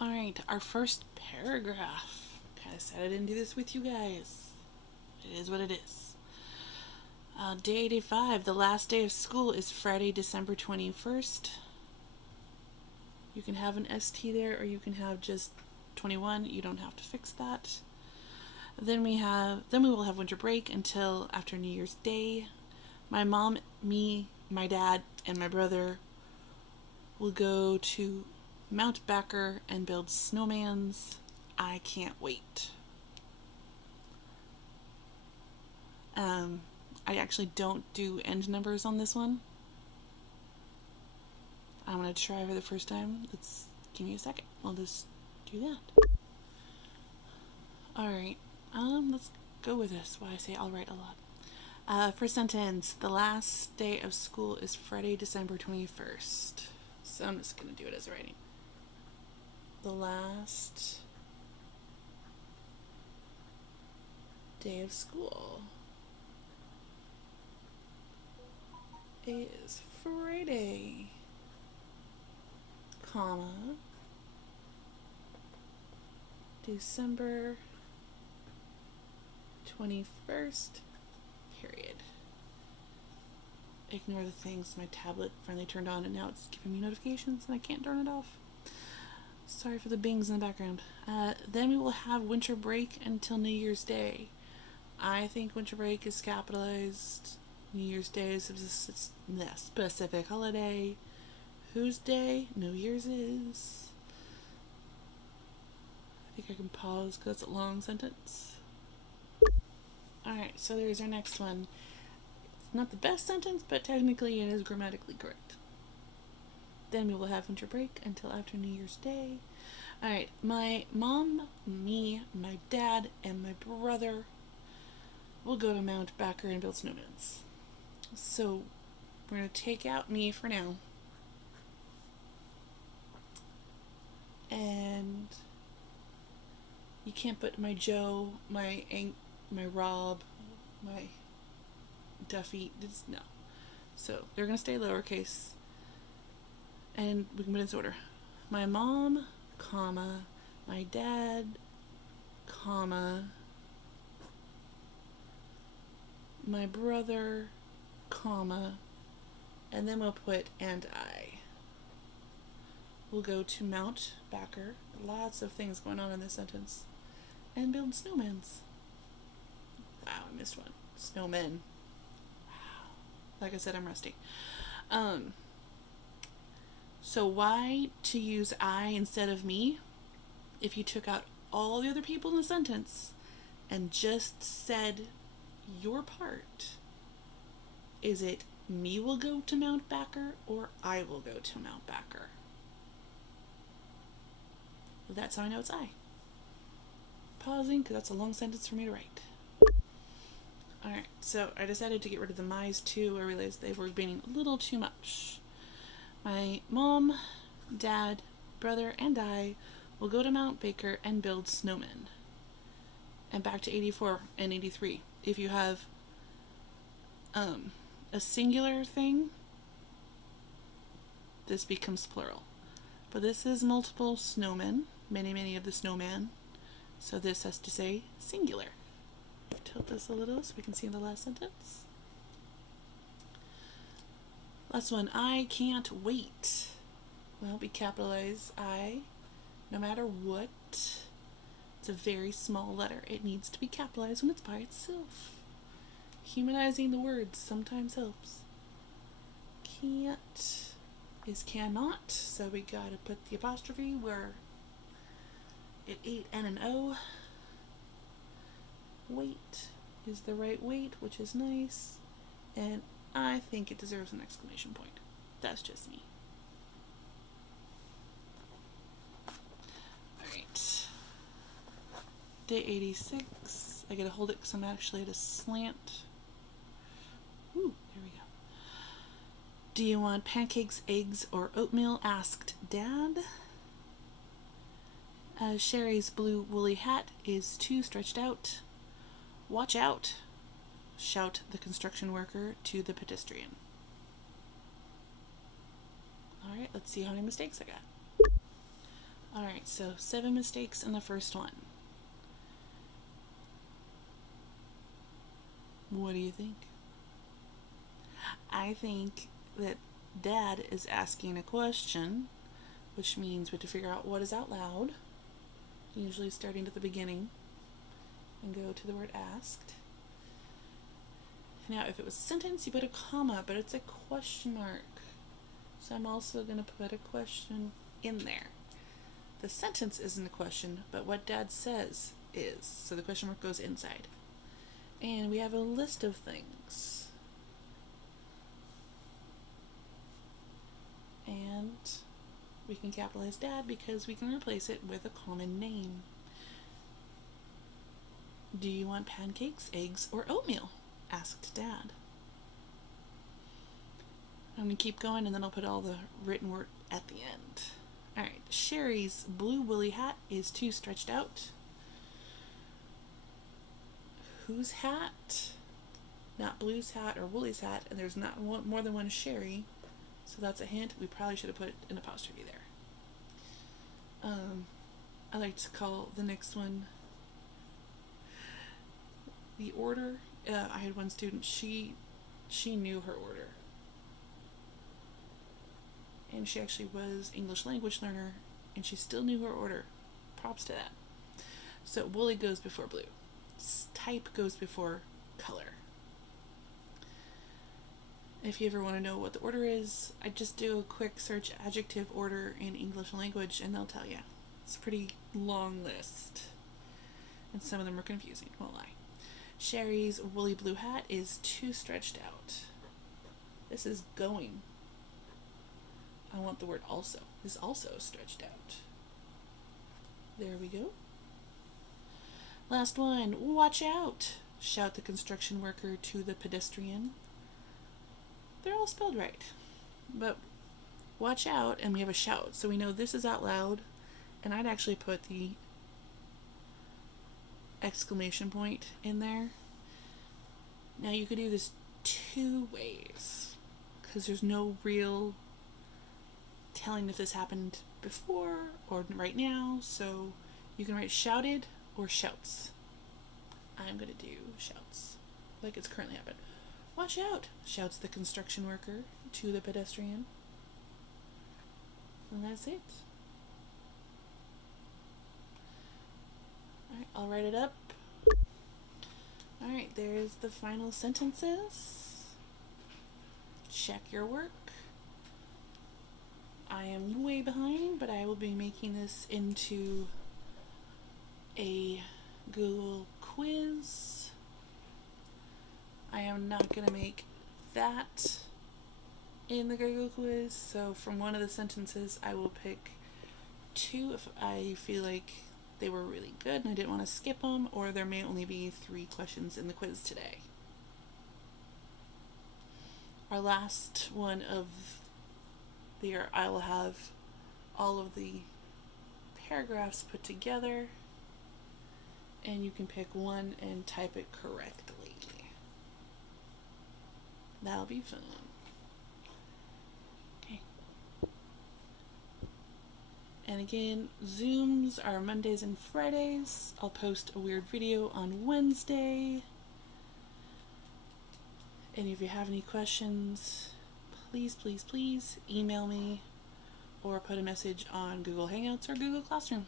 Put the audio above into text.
Alright, our first paragraph. Kind of sad I didn't do this with you guys. It is what it is. Day 85. The last day of school is Friday, December 21st. You can have an ST there, or you can have just 21. You don't have to fix that. Then we will have winter break until after New Year's Day. My mom, me, my dad, and my brother will go to Mount Backer and build snowmans. I can't wait. I actually don't do end numbers on this one. I'm going to try for the first time. Give me a second. I'll just do that. Alright, let's go with this. Why I say alright a lot. First sentence. The last day of school is Friday, December 21st. So I'm just going to do it as a writing. The last day of school is Friday, comma, December 21st, period. Ignore the things. My tablet finally turned on and now it's giving me notifications and I can't turn it off. Sorry for the bings in the background. Then we will have winter break until New Year's Day. I think winter break is capitalized. New Year's Day is a specific holiday. Whose day? New Year's is. I think I can pause because it's a long sentence. Alright, so there's our next one. It's not the best sentence, but technically it is grammatically correct. Then we will have winter break until after New Year's Day. Alright, my mom, me, my dad, and my brother will go to Mount Backer and build snowmans. So we're going to take out me for now. And you can't put my Joe, my Rob, my Duffy. No. So they're going to stay lowercase. And we can put it in this order. My mom, comma, my dad, comma, my brother, comma, and then we'll put and I. We'll go to Mount Backer. Lots of things going on in this sentence. And build snowmans. Wow, I missed one. Snowmen. Wow. Like I said, I'm rusty. So why to use I instead of me if you took out all the other people in the sentence and just said your part? Is it me will go to Mount Backer or I will go to Mount Backer? That's how I know it's I. Pausing because that's a long sentence for me to write. Alright, so I decided to get rid of the my's too. I realized they were being a little too much. My mom, dad, brother, and I will go to Mount Baker and build snowmen. And back to 84 and 83. If you have a singular thing, this becomes plural. But this is multiple snowmen, many of the snowman. So this has to say singular. Tilt this a little so we can see in the last sentence. Last one, I can't wait. Well, we capitalize I no matter what. It's a very small letter. It needs to be capitalized when it's by itself. Humanizing the words sometimes helps. Can't is cannot, so we gotta put the apostrophe where it ate N and O. Wait is the right weight, which is nice. And I think it deserves an exclamation point. That's just me. Alright. Day 86. I gotta hold it because I'm actually at a slant. Ooh, there we go. Do you want pancakes, eggs, or oatmeal? Asked Dad. Sherry's blue woolly hat is too stretched out. Watch out, shout the construction worker to the pedestrian. Alright, let's see how many mistakes I got. Alright, so 7 mistakes in the first one. What do you think? I think that Dad is asking a question, which means we have to figure out what is out loud, usually starting at the beginning, and go to the word asked. Now, if it was a sentence, you put a comma, but it's a question mark. So I'm also going to put a question in there. The sentence isn't a question, but what Dad says is. So the question mark goes inside. And we have a list of things. And we can capitalize Dad because we can replace it with a common name. Do you want pancakes, eggs, or oatmeal? Asked Dad. I'm going to keep going and then I'll put all the written word at the end. Alright, Sherry's blue woolly hat is too stretched out. Whose hat? Not Blue's hat or Woolly's hat, and there's not more than one Sherry, so that's a hint. We probably should have put an apostrophe there. I like to call the next one the order. I had one student, she knew her order. And she actually was English language learner, and she still knew her order. Props to that. So woolly goes before blue. Type goes before color. If you ever want to know what the order is, I just do a quick search adjective order in English language and they'll tell you. It's a pretty long list. And some of them are confusing, won't lie. Sherry's woolly blue hat is too stretched out. This is going. I want the word also. Is also stretched out. There we go. Last one. Watch out! Shout the construction worker to the pedestrian. They're all spelled right. But watch out, and we have a shout. So we know this is out loud. And I'd actually put the exclamation point in there. Now you could do this 2 ways. Because there's no real telling if this happened before or right now. So you can write shouted or shouts. I'm going to do shouts. Like it's currently happened. Watch out, shouts the construction worker to the pedestrian. And that's it. Alright, I'll write it up. Alright, there's the final sentences. Check your work. I am way behind, but I will be making this into a Google quiz. I am not going to make that in the Google quiz, so from one of the sentences I will pick 2 if I feel like they were really good and I didn't want to skip them, or there may only be 3 questions in the quiz today. Our last one of the year, I will have all of the paragraphs put together and you can pick one and type it correctly. That'll be fun. Okay. And again, Zooms are Mondays and Fridays. I'll post a weird video on Wednesday. And if you have any questions, please, please, please email me or put a message on Google Hangouts or Google Classroom.